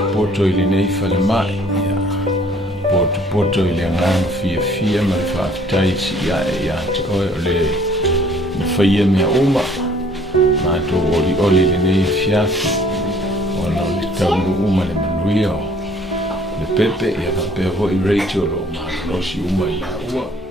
poto i le nei fale mai poto i le ngana fia ma le whaafitai si ia te oe o le whaia mea oma ma to oli le nei fiafi o na le taunu uma le manuia o le pepe ia ka pea ho i Rachel o ma no si uma ia ua